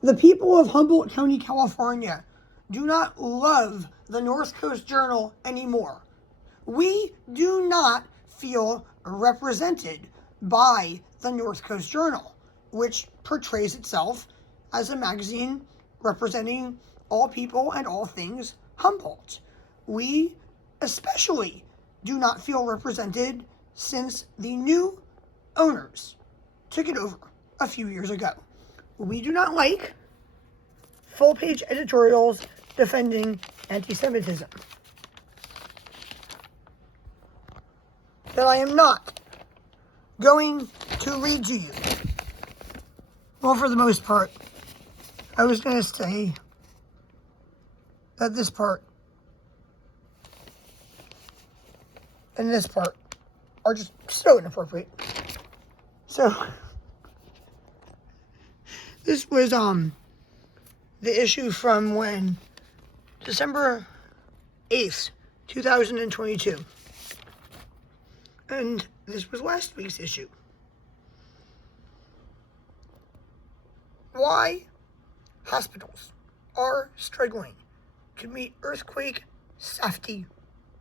The people of Humboldt County, California do not love the North Coast Journal anymore. We do not feel represented by the North Coast Journal, which portrays itself as a magazine representing all people and all things Humboldt. We especially do not feel represented since the new owners took it over a few years ago. We do not like full-page editorials defending anti-Semitism. That I am not going to read to you. Well, for the most part, I was going to say that this part and this part are just so inappropriate. So, this was the issue from when December 8th, 2022. And this was last week's issue. Why hospitals are struggling to meet earthquake safety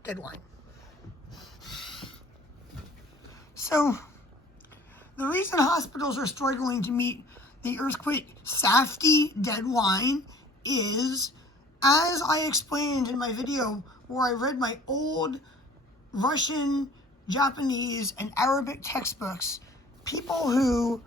deadline. So, the reason hospitals are struggling to meet the earthquake safety deadline is, as I explained in my video where I read my old Russian, Japanese, and Arabic textbooks, people who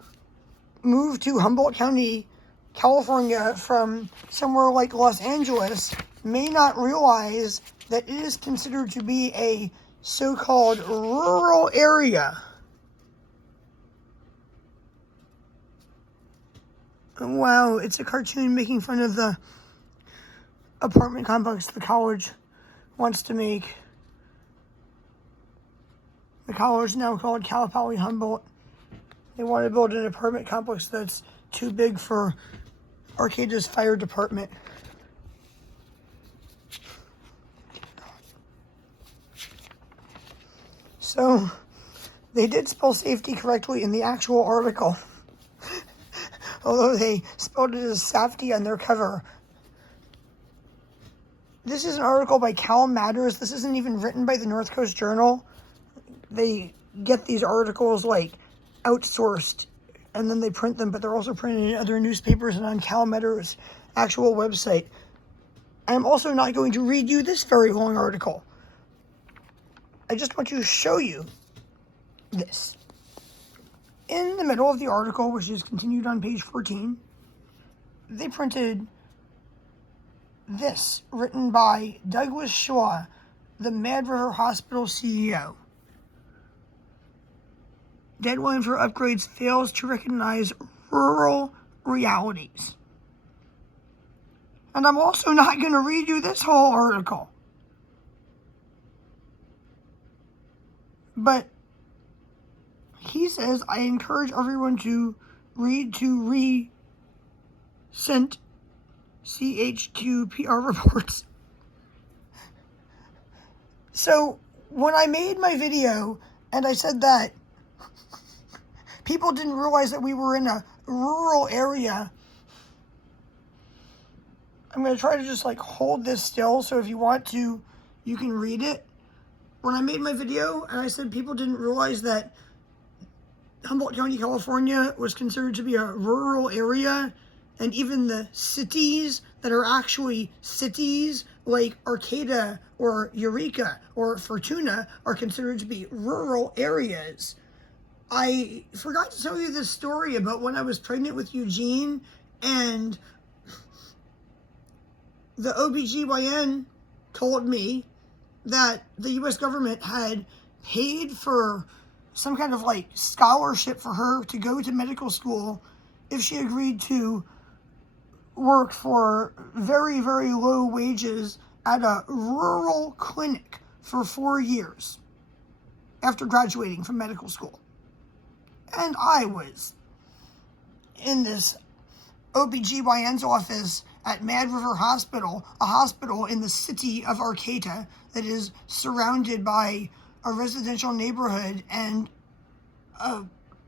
moved to Humboldt County, California from somewhere like Los Angeles may not realize that it is considered to be a so-called rural area. Wow, it's a cartoon making fun of the apartment complex the college wants to make. The college now called Cal Poly Humboldt. They want to build an apartment complex that's too big for Arcata's fire department. So, they did spell safety correctly in the actual article. Although they spelled it as safety on their cover. This is an article by Cal Matters. This isn't even written by the North Coast Journal. They get these articles like outsourced and then they print them, but they're also printed in other newspapers and on Cal Matters' actual website. I'm also not going to read you this very long article. I just want to show you this. In the middle of the article, which is continued on page 14, they printed this, written by Douglas Shaw, the Mad River Hospital CEO. Deadline for upgrades fails to recognize rural realities. And I'm also not going to read you this whole article. But he says, I encourage everyone to read recent CHQPR reports. So, when I made my video and I said that people didn't realize that we were in a rural area, I'm going to try to just like hold this still, so if you want to, you can read it. When I made my video and I said people didn't realize that Humboldt County, California was considered to be a rural area, and even the cities that are actually cities like Arcata or Eureka or Fortuna are considered to be rural areas. I forgot to tell you this story about when I was pregnant with Eugene and the OBGYN told me that the U.S. government had paid for some kind of like scholarship for her to go to medical school if she agreed to work for very, very low wages at a rural clinic for 4 years after graduating from medical school. And I was in this OBGYN's office at Mad River Hospital, a hospital in the city of Arcata that is surrounded by a residential neighborhood and a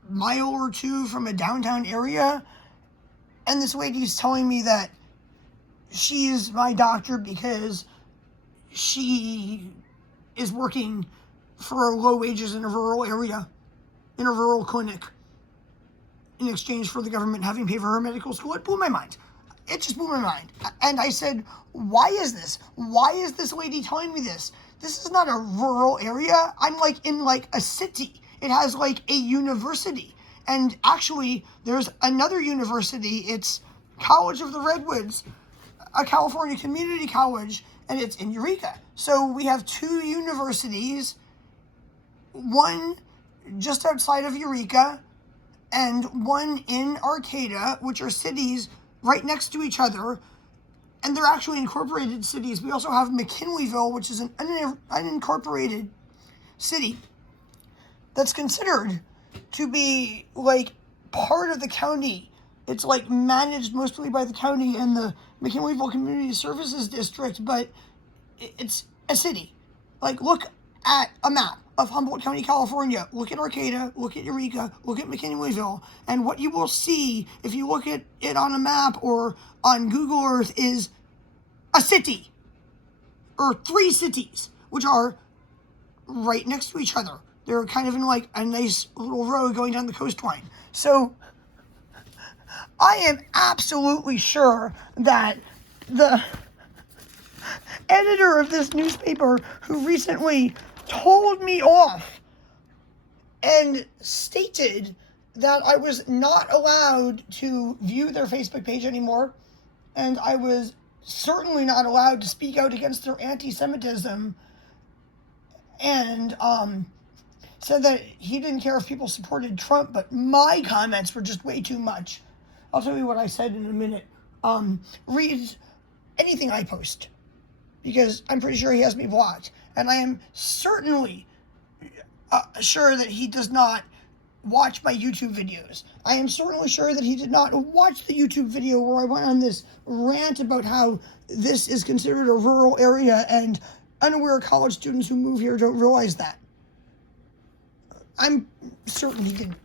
mile or two from a downtown area. And this lady's telling me that she's my doctor because she is working for low wages in a rural area, in a rural clinic, in exchange for the government having paid for her medical school. It blew my mind. It just blew my mind. And I said, why is this? Why is this lady telling me this? This is not a rural area. I'm like in like a city. It has like a university. And actually, there's another university. It's College of the Redwoods, a California community college, and it's in Eureka. So we have two universities, one just outside of Eureka and one in Arcata, which are cities right next to each other, and they're actually incorporated cities. We also have McKinleyville, which is an unincorporated city that's considered to be like part of the county. It's like managed mostly by the county and the McKinleyville Community Services District, but it's a city. Like, look at a map of Humboldt County, California. Look at Arcata, look at Eureka, look at McKinleyville, and what you will see if you look at it on a map or on Google Earth is a city, or three cities, which are right next to each other. They're kind of in like a nice little road going down the coastline. So I am absolutely sure that the editor of this newspaper, who recently told me off and stated that I was not allowed to view their Facebook page anymore, and I was certainly not allowed to speak out against their anti-Semitism, and said that he didn't care if people supported Trump, but my comments were just way too much. I'll tell you what I said in a minute. Read anything I post, because I'm pretty sure he has me blocked. And I am certainly sure that he does not watch my YouTube videos. I am certainly sure that he did not watch the YouTube video where I went on this rant about how this is considered a rural area and unaware college students who move here don't realize that. I'm certain he didn't.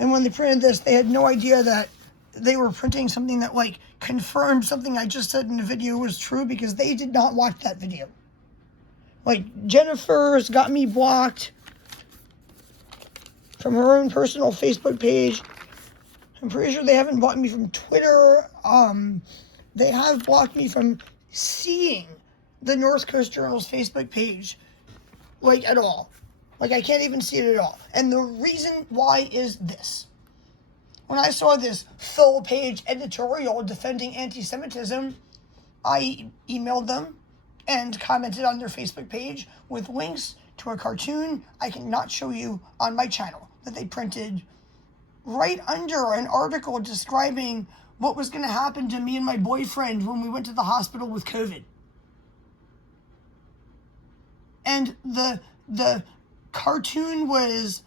And when they printed this, they had no idea that they were printing something that, like, confirmed something I just said in the video was true, because they did not watch that video. Like, Jennifer's got me blocked from her own personal Facebook page. I'm pretty sure they haven't blocked me from Twitter. They have blocked me from seeing the North Coast Journal's Facebook page, like, at all. Like, I can't even see it at all. And the reason why is this. When I saw this full-page editorial defending anti-Semitism, I emailed them and commented on their Facebook page with links to a cartoon I cannot show you on my channel that they printed right under an article describing what was going to happen to me and my boyfriend when we went to the hospital with COVID. And the cartoon was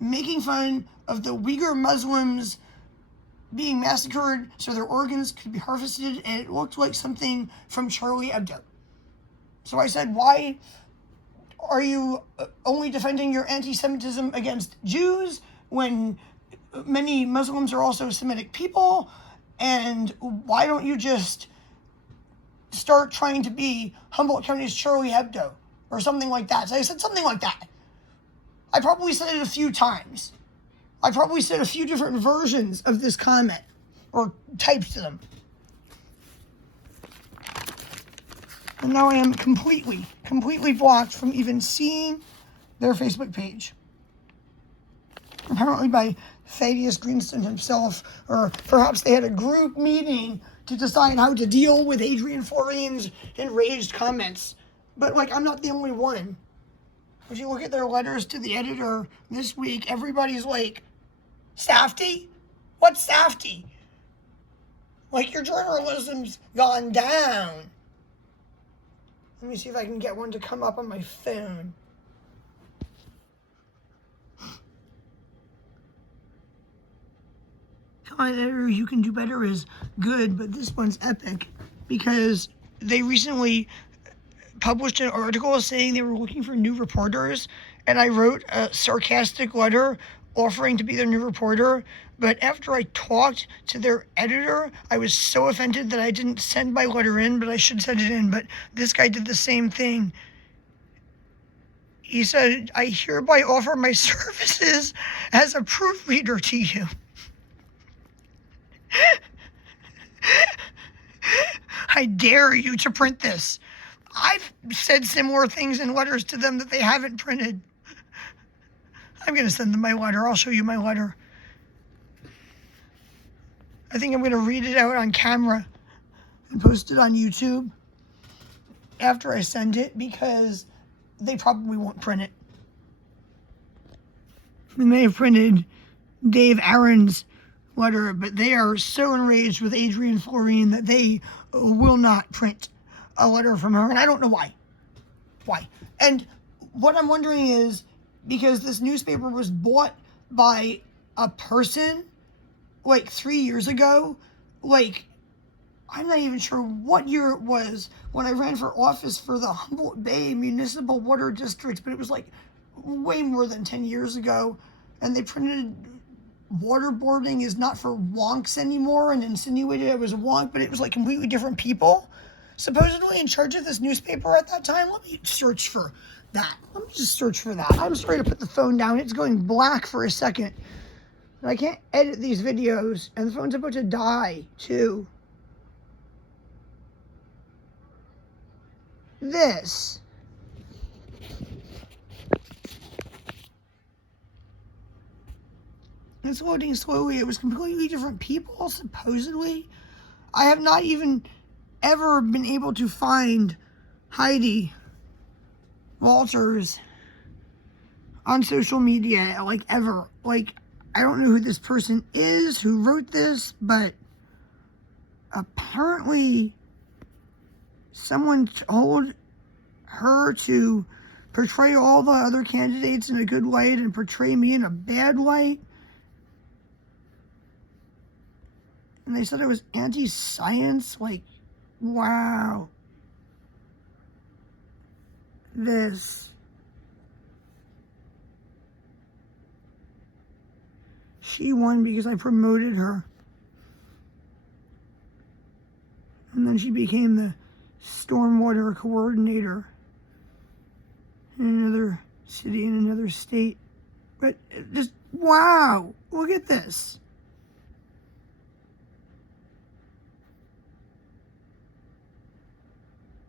making fun of the Uyghur Muslims being massacred so their organs could be harvested, and it looked like something from Charlie Hebdo. So I said, why are you only defending your anti-Semitism against Jews when many Muslims are also Semitic people? And why don't you just start trying to be Humboldt County's Charlie Hebdo or something like that? So I said something like that. I probably said it a few times. I probably said a few different versions of this comment, or types to them. And now I am completely blocked from even seeing their Facebook page. Apparently by Thaddeus Greenston himself, or perhaps they had a group meeting to decide how to deal with Adrienne Floreen's enraged comments. But, like, I'm not the only one. If you look at their letters to the editor this week, everybody's like, saftey? What's saftey? Like, your journalism's gone down. Let me see if I can get one to come up on my phone. Comment editor, you can do better is good, but this one's epic because they recently published an article saying they were looking for new reporters, and I wrote a sarcastic letter offering to be their new reporter, But after I talked to their editor, I was so offended that I didn't send my letter in, but I should send it in. But this guy did the same thing. He said, I hereby offer my services as a proofreader to you. I dare you to print this. I've said similar things in letters to them that they haven't printed. I'm going to send them my letter. I'll show you my letter. I think I'm going to read it out on camera and post it on YouTube after I send it, because they probably won't print it. And they have printed Dave Aaron's letter, but they are so enraged with Adrienne Floreen that they will not print a letter from her, and I don't know why. Why? And what I'm wondering is, because this newspaper was bought by a person like 3 years ago, like, I'm not even sure what year it was when I ran for office for the Humboldt Bay Municipal Water District, but it was like way more than 10 years ago, and they printed waterboarding is not for wonks anymore and insinuated it was a wonk, but it was like completely different people supposedly in charge of this newspaper at that time. Let me search for that. Let me just search for that. I'm sorry to put the phone down. It's going black for a second. And I can't edit these videos, and the phone's about to die, too. This. It's loading slowly. It was completely different people, supposedly. I have not even ever been able to find Heidi Walters on social media, like, ever. Like, I don't know who this person is who wrote this, but apparently someone told her to portray all the other candidates in a good light and portray me in a bad light. And they said I was anti-science. Like, wow. This. She won because I promoted her. And then she became the stormwater coordinator in another city, in another state. But just, wow, look at this.